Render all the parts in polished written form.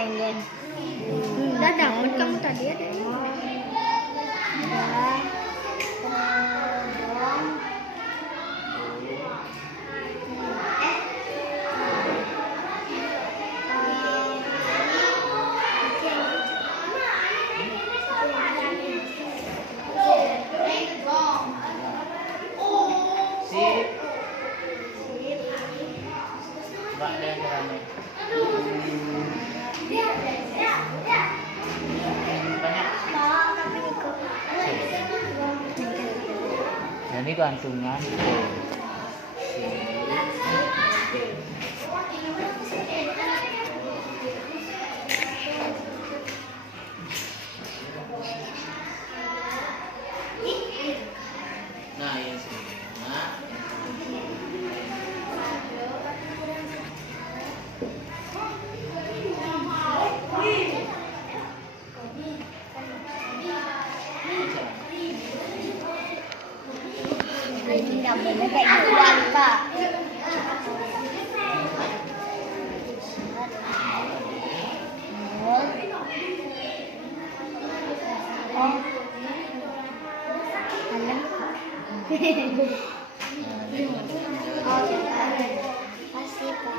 lenggen. Udah dapet kamu tadi ada. Ini gantungan. Nah, ini semua. Ini nggak boleh kayak gituan, Kak. Oh. Oh, kasih, Pak.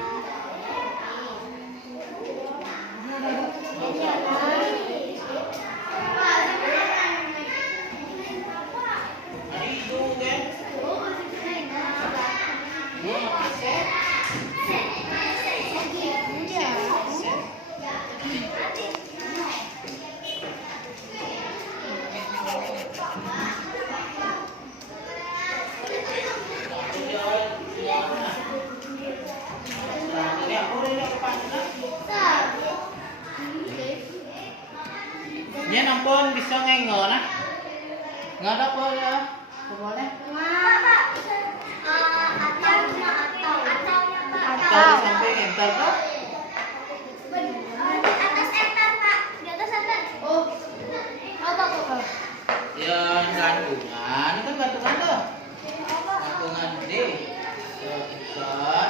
Dia nampun bisa ngenggo nah. Nggak ada apa ya? Boleh? Atau sampai enter tuh? Ya gantungan, ini kan gantungan tuh. Gantungan D. Enter.